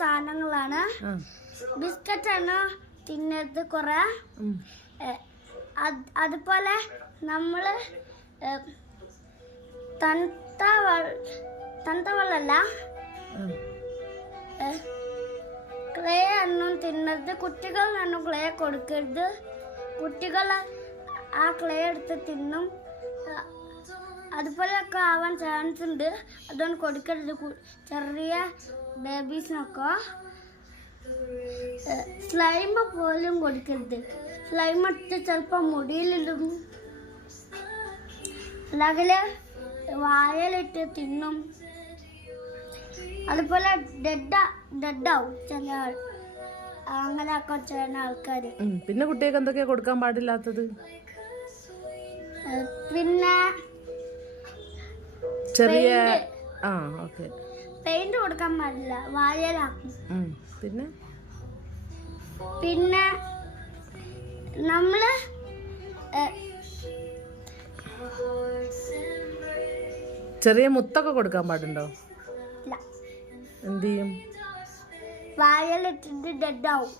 സാധനങ്ങളാണ്. ബിസ്ക്കറ്റ് ആണ് തിന്നത് കുറെ. അതുപോലെ നമ്മള് തണുത്ത വെള്ളമല്ല, ക്ലേ ഒന്നും തിന്നരുത്. കുട്ടികളൊന്നും ക്ലേ കൊടുക്കരുത്. കുട്ടികൾ ആ ക്ലേ എടുത്ത് തിന്നും. അതുപോലെയൊക്കെ ആവാൻ ചാൻസ് ഉണ്ട്. അതുകൊണ്ട് കൊടുക്കരുത് ചെറിയ ബേബീസിനൊക്കെ. സ്ലൈം പോലും കൊടുക്കരുത്. സ്ലൈം എടുത്ത് ചിലപ്പോൾ മുടിയിലിടും, അല്ലെങ്കിൽ വായലിട്ട് തിന്നും. അതുപോലെ ഡെഡാവും ചില അങ്ങനെയൊക്കെ ചെയ്യുന്ന ആൾക്കാർ. പിന്നെ കുട്ടികൾക്ക് എന്തൊക്കെയാ കൊടുക്കാൻ പാടില്ലാത്തത്? പിന്നെ ചെറിയ പെയിന്റ് കൊടുക്കാൻ പാടില്ല, വായലാക്കും. പിന്നെ നമ്മള് ചെറിയ മുത്തൊക്കെ കൊടുക്കാൻ പാടുണ്ടോ? എന്ത് ചെയ്യും? വായലിട്ടിട്ട് ഡെഡാവും.